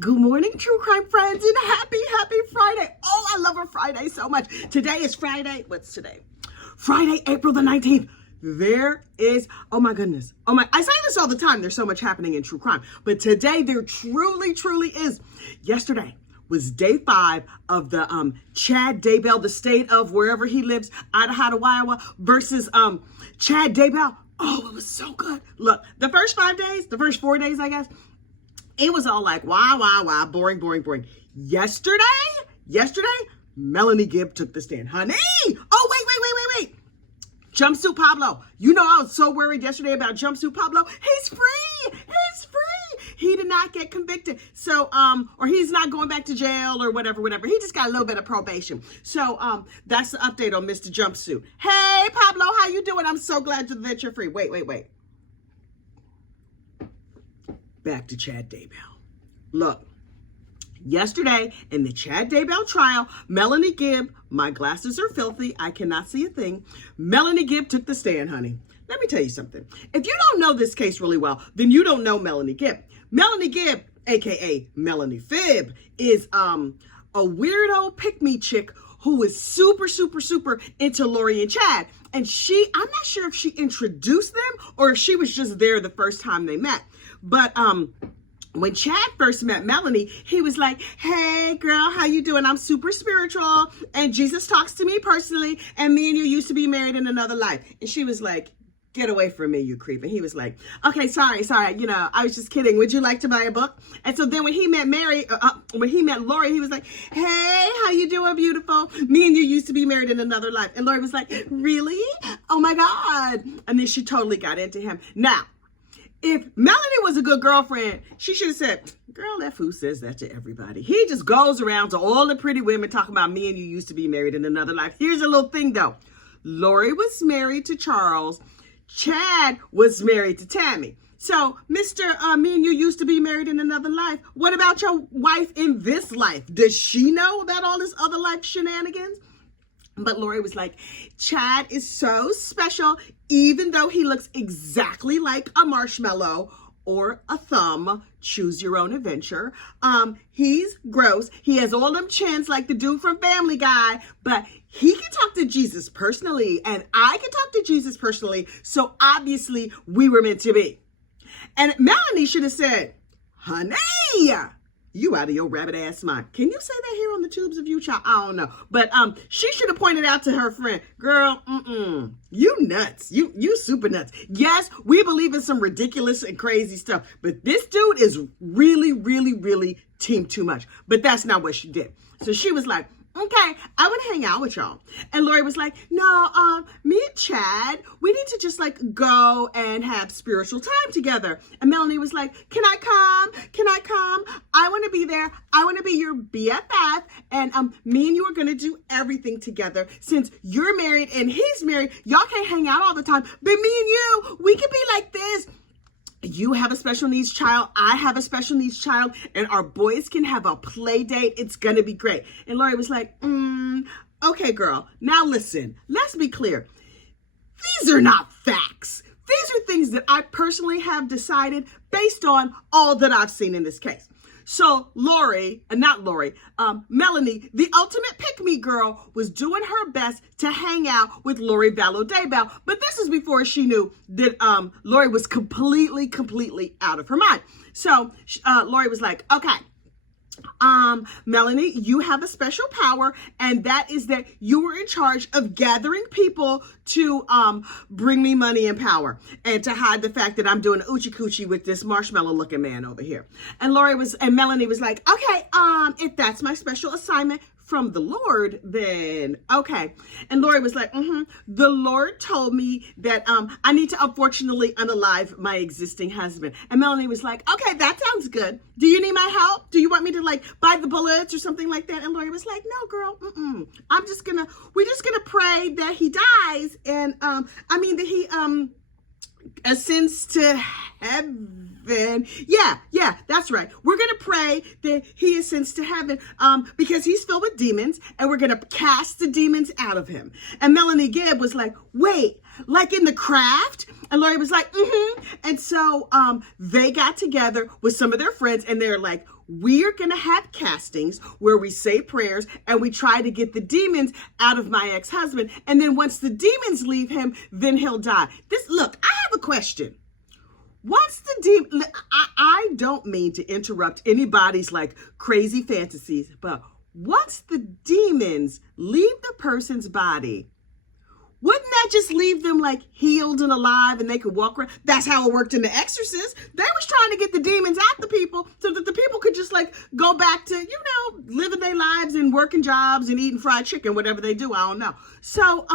Good morning, true crime friends, and happy Friday. Oh, I love a Friday so much. Today is Friday. What's today? Friday, April the 19th. There is, oh my goodness. I say this all the time. There's so much happening in true crime. But today there truly is. Yesterday was day 5 of the Chad Daybell, the state of wherever he lives, Idaho, Iowa, versus Chad Daybell. Oh, it was so good. Look, the first 4 days, I guess, it was all like, why, boring. Yesterday, Melanie Gibb took the stand. Honey! Oh, wait. Jumpsuit Pablo. You know, I was so worried yesterday about Jumpsuit Pablo. He's free. He did not get convicted. So, or he's not going back to jail or whatever. He just got a little bit of probation. So, that's the update on Mr. Jumpsuit. Hey, Pablo, how you doing? I'm so glad that you're free. Wait. Back to Chad Daybell. Look, yesterday in the Chad Daybell trial, Melanie Gibb, my glasses are filthy, I cannot see a thing. Melanie Gibb took the stand, honey. Let me tell you something. If you don't know this case really well, then you don't know Melanie Gibb. Melanie Gibb, aka Melanie Fibb, is a weirdo pick-me chick who is super into Lori and Chad. And I'm not sure if she introduced them or if she was just there the first time they met. But when Chad first met Melanie, he was like, hey girl, how you doing? I'm super spiritual and Jesus talks to me personally and me and you used to be married in another life. And she was like, get away from me, you creep. And he was like, okay, sorry. You know, I was just kidding. Would you like to buy a book? And so then when he met Lori, he was like, hey, how you doing, beautiful? Me and you used to be married in another life. And Lori was like, really? Oh my God. And then she totally got into him. Now, if Melanie was a good girlfriend, she should have said, girl, that fool says that to everybody. He just goes around to all the pretty women talking about me and you used to be married in another life. Here's a little thing though. Lori was married to Charles. Chad was married to Tammy. So, Mr. Me and you used to be married in another life. What about your wife in this life? Does she know about all this other life shenanigans? But Lori was like, Chad is so special, even though he looks exactly like a marshmallow or a thumb. Choose your own adventure. He's gross. He has all them chins like the dude from Family Guy, but he can talk to Jesus personally, and I can talk to Jesus personally, so obviously we were meant to be. And Melanie should have said, honey, you out of your rabbit ass mind. Can you say that here on the tubes of you, child? I don't know. But she should have pointed out to her friend, girl, you nuts. You super nuts. Yes, we believe in some ridiculous and crazy stuff, but this dude is really team too much. But that's not what she did. So she was like, okay, I want to hang out with y'all. And Lori was like, no, me and Chad, we need to just like go and have spiritual time together. And Melanie was like, can I come? I want to be there. I want to be your BFF. And me and you are going to do everything together. Since you're married and he's married, y'all can't hang out all the time. But me and you, we could be like this. You have a special needs child. I have a special needs child. And our boys can have a play date. It's going to be great. And Lori was like, okay, girl. Now listen, let's be clear. These are not facts. These are things that I personally have decided based on all that I've seen in this case. So Melanie, the ultimate pick-me girl, was doing her best to hang out with Lori Vallow Daybell. But this is before she knew that Lori was completely out of her mind. So Lori was like, okay, Melanie, you have a special power, and that is that you were in charge of gathering people to bring me money and power, and to hide the fact that I'm doing oochie coochie with this marshmallow looking man over here. And Melanie was like, okay, if that's my special assignment from the Lord, then okay. And Lori was like, the Lord told me that I need to unfortunately unalive my existing husband. And Melanie was like, okay, that sounds good. Do you need my help? Do you want me to like buy the bullets or something like that? And Lori was like, no, girl, we're just gonna pray that he dies, and that he ascends to heaven. Yeah, that's right. We're going to pray that he ascends to heaven because he's filled with demons, and we're going to cast the demons out of him. And Melanie Gibb was like, wait, like in The Craft? And Lori was like, And so they got together with some of their friends, and they're like, we are going to have castings where we say prayers and we try to get the demons out of my ex-husband. And then once the demons leave him, then he'll die. Look, I have a question. Once the demon, I don't mean to interrupt anybody's like crazy fantasies, but once the demons leave the person's body, wouldn't that just leave them like healed and alive and they could walk around? That's how it worked in The Exorcist. They was trying to get the demons out the people so that the people could just like go back to, living their lives and working jobs and eating fried chicken, whatever they do. I don't know. So,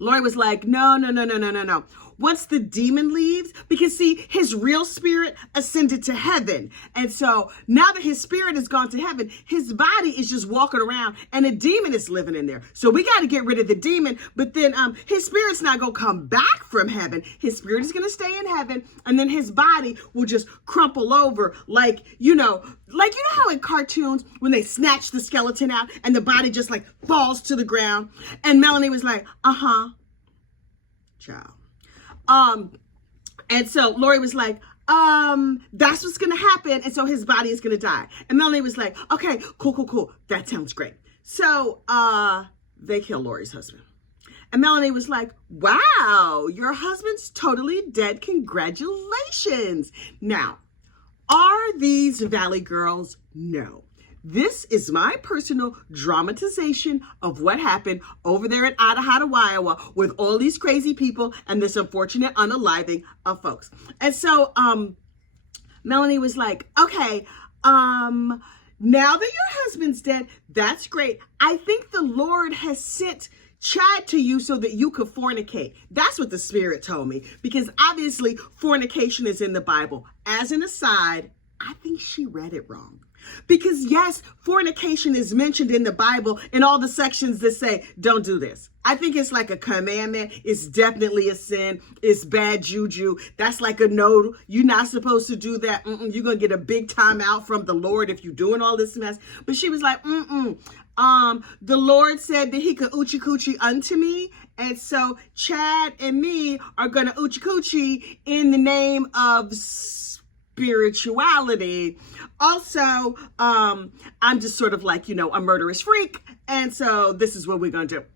Lori was like, no. Once the demon leaves, because see, his real spirit ascended to heaven. And so now that his spirit has gone to heaven, his body is just walking around and a demon is living in there. So we got to get rid of the demon, but then his spirit's not going to come back from heaven. His spirit is going to stay in heaven, and then his body will just crumple over like, how in cartoons when they snatch the skeleton out and the body just like falls to the ground. And Melanie was like, child. And so Lori was like, that's what's going to happen. And so his body is going to die. And Melanie was like, okay, cool. That sounds great. So, they kill Lori's husband. And Melanie was like, wow, your husband's totally dead. Congratulations. Now, are these Valley girls? No. This is my personal dramatization of what happened over there in Idaho, Iowa, with all these crazy people and this unfortunate unaliving of folks. And so Melanie was like, okay, now that your husband's dead, that's great. I think the Lord has sent Chad to you so that you could fornicate. That's what the Spirit told me, because obviously fornication is in the Bible. As an aside, I think she read it wrong. Because yes, fornication is mentioned in the Bible in all the sections that say, don't do this. I think it's like a commandment. It's definitely a sin. It's bad juju. That's like a no, you're not supposed to do that. You're going to get a big time out from the Lord if you're doing all this mess. But she was like, the Lord said that he could oochie coochie unto me. And so Chad and me are going to oochie coochie in the name of spirituality. Also, I'm just sort of like, a murderous freak. And so this is what we're going to do.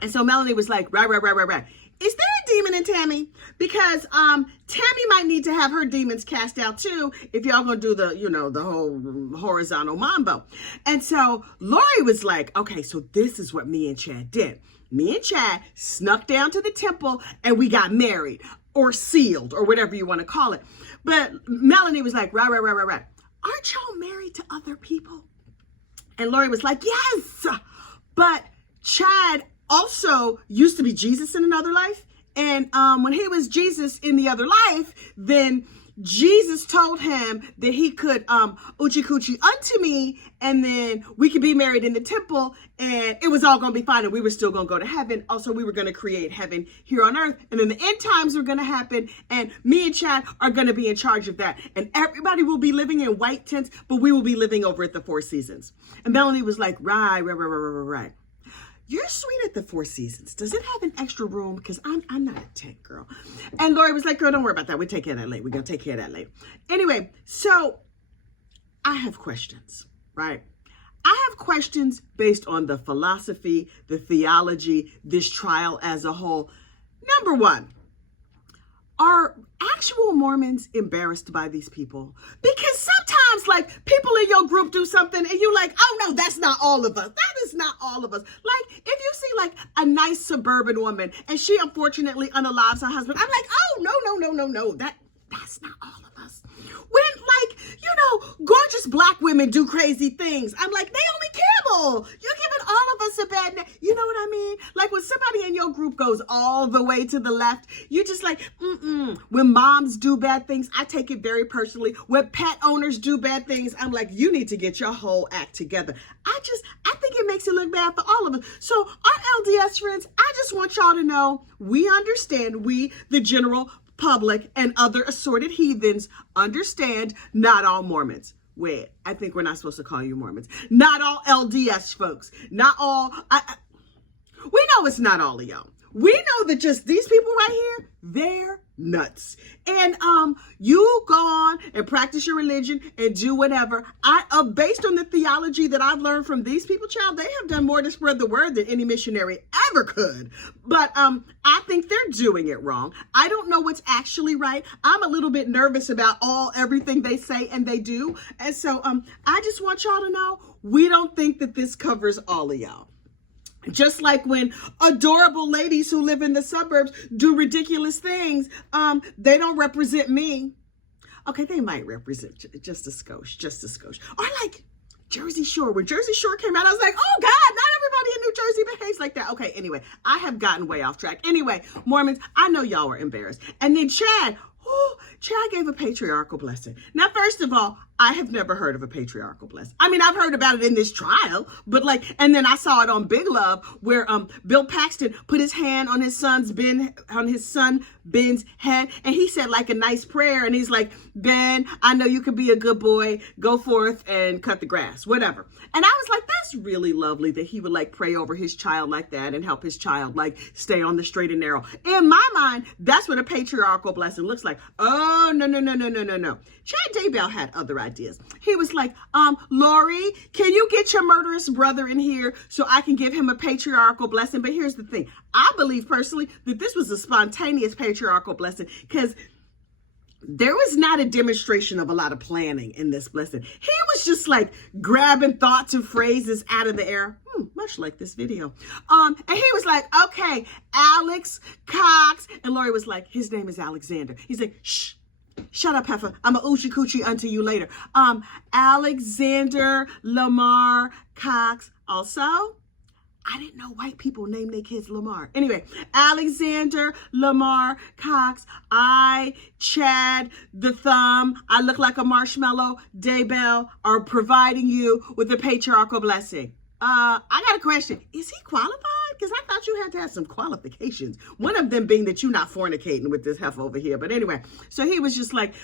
And so Melanie was like, right. Is there a demon in Tammy? Because Tammy might need to have her demons cast out too if y'all gonna do the, the whole horizontal mambo. And so Lori was like, okay, so this is what me and Chad did. Me and Chad snuck down to the temple and we got married or sealed or whatever you want to call it. But Melanie was like, right. Aren't y'all married to other people? And Lori was like, yes, but Chad also used to be Jesus in another life. And when he was Jesus in the other life, then Jesus told him that he could oochie coochie unto me, and then we could be married in the temple, and it was all going to be fine, and we were still going to go to heaven. Also, we were going to create heaven here on earth, and then the end times were going to happen, and me and Chad are going to be in charge of that, and everybody will be living in white tents, but we will be living over at the Four Seasons. And Melanie was like, right. You're sweet at the Four Seasons. Does it have an extra room? Because I'm not a tent girl. And Lori was like, girl, don't worry about that. We'll take care of that later. We're going to take care of that later. Anyway, so I have questions, right? I have questions based on the philosophy, the theology, this trial as a whole. Number one, are actual Mormons embarrassed by these people? Because sometimes, like, people in your group do something and you're like, oh no, that's not all of us. That is not all of us. Like, if you see like a nice suburban woman and she unfortunately unalives her husband, I'm like, oh, no. That's not all of us. When, like, gorgeous black women do crazy things, I'm like, Naomi Campbell, you're giving all of us a bad name. You know what I mean? Like, when somebody in your group goes all the way to the left, you're just like, When moms do bad things, I take it very personally. When pet owners do bad things, I'm like, you need to get your whole act together. I think it makes it look bad for all of us. So our LDS friends, I just want y'all to know, we understand, we, the general public and other assorted heathens, understand not all Mormons. Wait, I think we're not supposed to call you Mormons. Not all LDS folks. Not all. We know it's not all of y'all. we know that just these people right here, they're nuts. And you go on and practice your religion and do whatever. Based on the theology that I've learned from these people, child, they have done more to spread the word than any missionary ever could. But I think they're doing it wrong. I don't know what's actually right. I'm a little bit nervous about everything they say and they do. And so I just want y'all to know, we don't think that this covers all of y'all. Just like when adorable ladies who live in the suburbs do ridiculous things, they don't represent me. Okay, they might represent just a skosh. Or like Jersey Shore. When Jersey Shore came out, I was like, oh God, not everybody in New Jersey behaves like that. Okay, anyway, I have gotten way off track. Anyway, Mormons, I know y'all were embarrassed. And then Chad gave a patriarchal blessing. Now, first of all, I have never heard of a patriarchal blessing. I mean, I've heard about it in this trial, but and then I saw it on Big Love where Bill Paxton put his hand on his son Ben's head, and he said like a nice prayer, and he's like, Ben, I know you could be a good boy. Go forth and cut the grass, whatever. And I was like, that's really lovely that he would pray over his child like that and help his child stay on the straight and narrow. In my mind, that's what a patriarchal blessing looks like. Oh, no. Chad Daybell had other ideas. He was like, Lori, can you get your murderous brother in here so I can give him a patriarchal blessing? But here's the thing. I believe personally that this was a spontaneous patriarchal blessing because there was not a demonstration of a lot of planning in this blessing. He was just grabbing thoughts and phrases out of the air, much like this video. And he was like, okay, Alex Cox. And Lori was like, his name is Alexander. He's like, shh. Shut up, heifer. I'm a oochie coochie unto you later. Alexander Lamar Cox. Also, I didn't know white people name their kids Lamar. Anyway, Alexander Lamar Cox. Chad the Thumb. I look like a marshmallow. Daybell are providing you with a patriarchal blessing. I got a question. Is he qualified? Because I thought you had to have some qualifications. One of them being that you're not fornicating with this heifer over here. But anyway, so he was just like,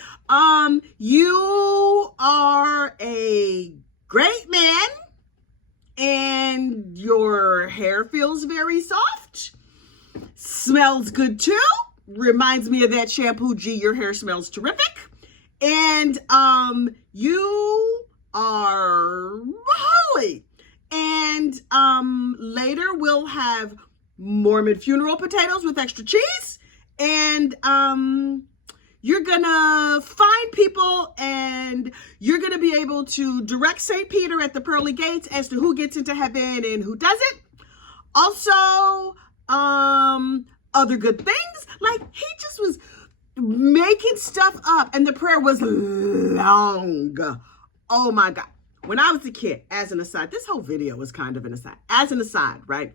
you are a great man and your hair feels very soft. Smells good too. Reminds me of that shampoo, G, your hair smells terrific. And you are holy. And later we'll have Mormon funeral potatoes with extra cheese. And you're gonna find people and you're gonna be able to direct St. Peter at the pearly gates as to who gets into heaven and who doesn't. Also, other good things. He just was making stuff up, and the prayer was long. Oh my God. When I was a kid, as an aside, this whole video was kind of an aside. As an aside, right?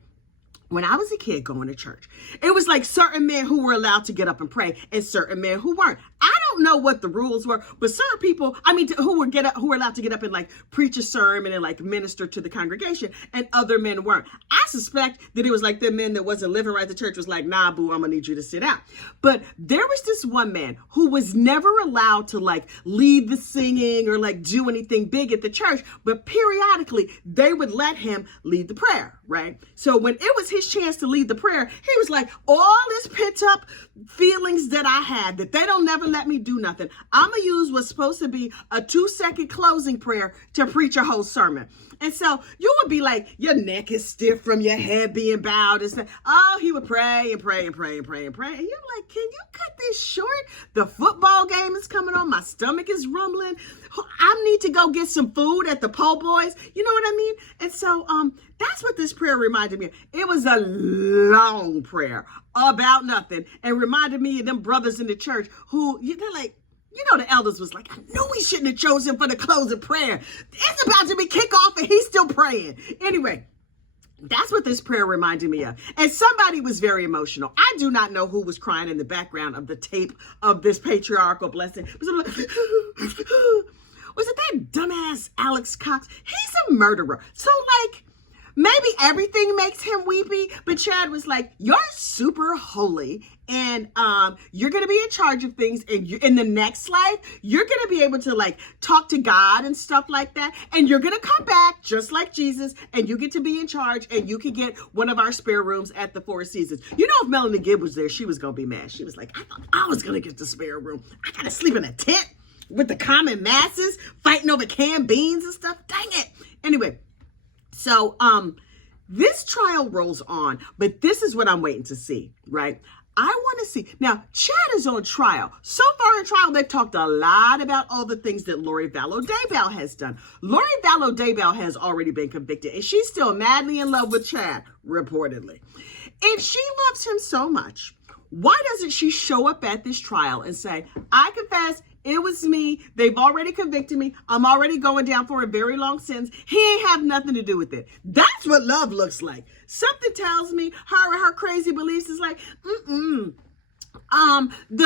When I was a kid going to church, it was certain men who were allowed to get up and pray and certain men who weren't. I don't know what the rules were, but certain people, who were allowed to get up and preach a sermon and minister to the congregation, and other men weren't. I suspect that it was the men that wasn't living right. The church was like, nah, boo, I'm gonna need you to sit out. But there was this one man who was never allowed to lead the singing or do anything big at the church, but periodically they would let him lead the prayer, right? So when it was his chance to lead the prayer, he was like, all this pent up feelings that I had, that they don't never let me do nothing, I'm gonna use what's supposed to be a 2-second closing prayer to preach a whole sermon. And so you would be your neck is stiff from your head being bowed and say, oh, he would pray and pray and pray and pray and pray. And you're like, can you cut this short? The football game is coming on. My stomach is rumbling. I need to go get some food at the Po' Boys. You know what I mean? And so that's what this prayer reminded me of. It was a long prayer about nothing and reminded me of them brothers in the church who, they're the elders was like, I knew we shouldn't have chosen for the closing prayer. It's about to be kickoff and he's still praying. Anyway, that's what this prayer reminded me of. And somebody was very emotional. I do not know who was crying in the background of the tape of this patriarchal blessing. Was it that dumbass Alex Cox? He's a murderer. So maybe everything makes him weepy, but Chad was like, you're super holy, and you're going to be in charge of things, and in the next life, you're going to be able to like talk to God and stuff like that, and you're going to come back just like Jesus, and you get to be in charge, and you can get one of our spare rooms at the Four Seasons. You know, if Melanie Gibb was there, she was going to be mad. She was like, I thought I was going to get the spare room. I got to sleep in a tent with the common masses fighting over canned beans and stuff. Dang it. Anyway, so this trial rolls on, but this is what I'm waiting to see, right? I want to see. Now, Chad is on trial. So far in trial, they've talked a lot about all the things that Lori Vallow Daybell has done. Lori Vallow Daybell has already been convicted, and she's still madly in love with Chad, reportedly. If she loves him so much, why doesn't she show up at this trial and say, I confess, it was me. They've already convicted me. I'm already going down for a very long sentence. He ain't have nothing to do with it. That's what love looks like. Something tells me her crazy beliefs is like, the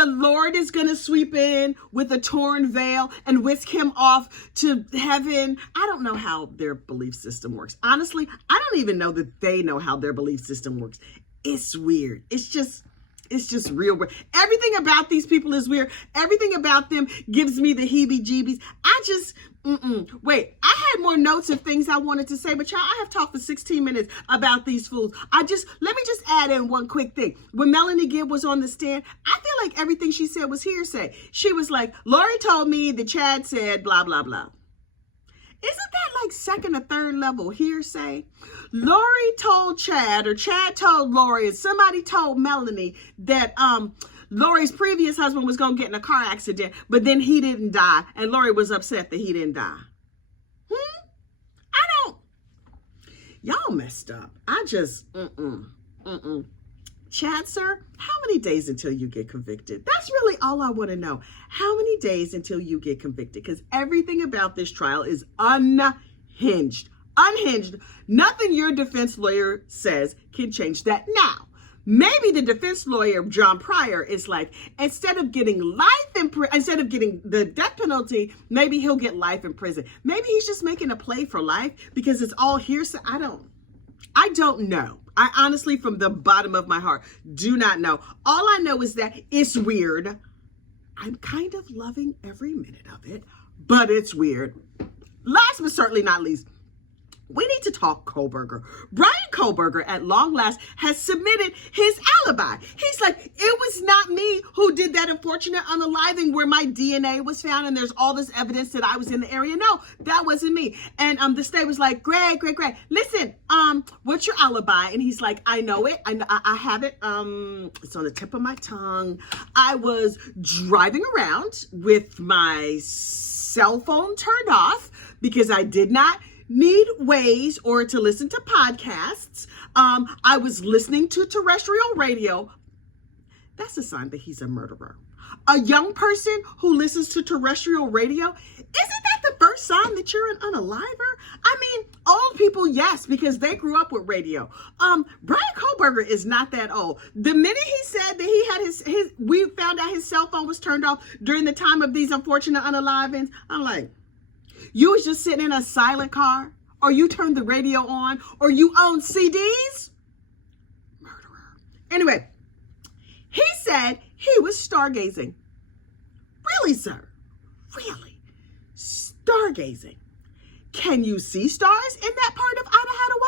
Lord is going to sweep in with a torn veil and whisk him off to heaven. I don't know how their belief system works. Honestly, I don't even know that they know how their belief system works. It's weird. It's just real weird. Everything about these people is weird. Everything about them gives me the heebie-jeebies. Wait, I had more notes of things I wanted to say, but y'all, I have talked for 16 minutes about these fools. Let me just add in one quick thing. When Melanie Gibb was on the stand, I feel like everything she said was hearsay. She was like, Lori told me that Chad said blah, blah, blah. Isn't that like second or third level hearsay? Lori told Chad, or Chad told Lori, and somebody told Melanie that Lori's previous husband was going to get in a car accident, but then he didn't die, and Lori was upset that he didn't die. Y'all messed up. Chad, sir, how many days until you get convicted? That's really all I want to know. How many days until you get convicted? Because everything about this trial is unhinged. Nothing your defense lawyer says can change that. Now, maybe the defense lawyer, John Pryor, is like, instead of getting the death penalty, maybe he'll get life in prison. Maybe he's just making a play for life because it's all hearsay. I don't know. I honestly, from the bottom of my heart, do not know. All I know is that it's weird. I'm kind of loving every minute of it, but it's weird. Last but certainly not least, we need to talk Kohberger. Brian Kohberger, at long last, has submitted his alibi. He's like, it was not me who did that unfortunate unaliving where my DNA was found and there's all this evidence that I was in the area. No, that wasn't me. And the state was like, Greg, listen, what's your alibi? And he's like, I know it. I have it. It's on the tip of my tongue. I was driving around with my cell phone turned off because I did not need Waze or to listen to podcasts. I was listening to terrestrial radio. That's a sign that he's a murderer. A young person who listens to terrestrial radio, isn't that the first sign that you're an unaliver? I mean, old people, yes, because they grew up with radio. Brian Kohberger is not that old. The minute he said that he had we found out his cell phone was turned off during the time of these unfortunate unalivings, I'm like, you was just sitting in a silent car, or you turned the radio on, or you own CDs? Murderer. Anyway, he said he was stargazing. Really, sir? Really? Stargazing. Can you see stars in that part of Idaho,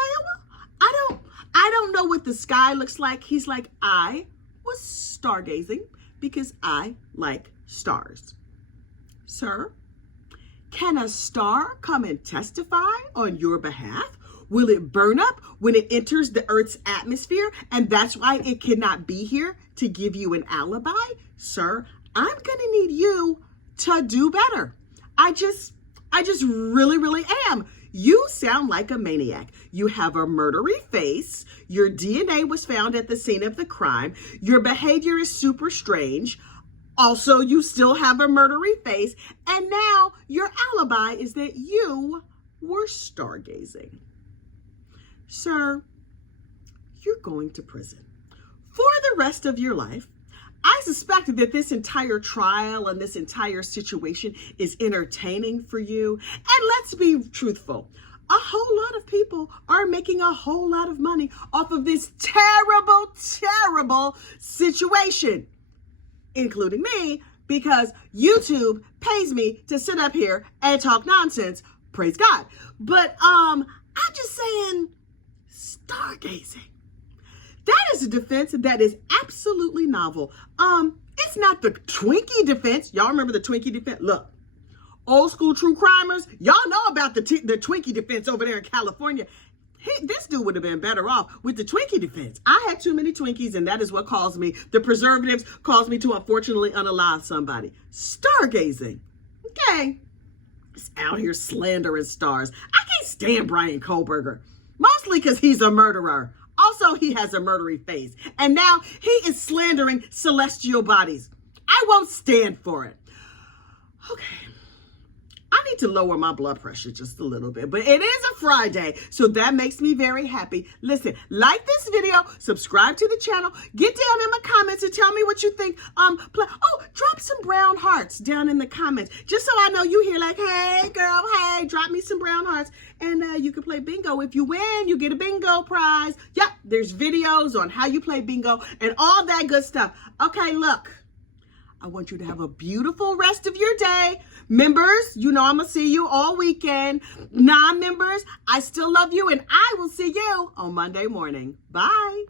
Iowa? I don't know what the sky looks like. He's like, I was stargazing because I like stars. Sir? Can a star come and testify on your behalf? Will it burn up when it enters the Earth's atmosphere? And that's why it cannot be here to give you an alibi? Sir, I'm going to need you to do better. I just really am. You sound like a maniac. You have a murdery face. Your DNA was found at the scene of the crime. Your behavior is super strange. Also, you still have a murdery face, and now your alibi is that you were stargazing. Sir, you're going to prison for the rest of your life. I suspect that this entire trial and this entire situation is entertaining for you. And let's be truthful. a whole lot of people are making a whole lot of money off of this terrible, terrible situation, including me, because YouTube pays me to sit up here and talk nonsense. Praise God. But I'm just saying, stargazing. That is a defense that is absolutely novel. It's not the Twinkie defense. Y'all remember the Twinkie defense? Look, old school true crimers, y'all know about the Twinkie defense over there in California. This dude would have been better off with the Twinkie defense. I had too many Twinkies, and that is what caused me, the preservatives caused me to unfortunately unalive somebody. Stargazing. Okay. It's out here slandering stars. I can't stand Brian Kohberger, mostly because he's a murderer. Also, he has a murdery face. And now he is slandering celestial bodies. I won't stand for it. Okay. I need to lower my blood pressure just a little bit, but it is a Friday, so that makes me very happy. Listen, like this video, subscribe to the channel, get down in my comments and tell me what you think. Drop some brown hearts down in the comments, just so I know you here like, hey girl, hey, drop me some brown hearts, and you can play bingo. If you win, you get a bingo prize. Yep, there's videos on how you play bingo and all that good stuff. Okay, look. I want you to have a beautiful rest of your day. Members, you know I'm going to see you all weekend. Non-members, I still love you, and I will see you on Monday morning. Bye.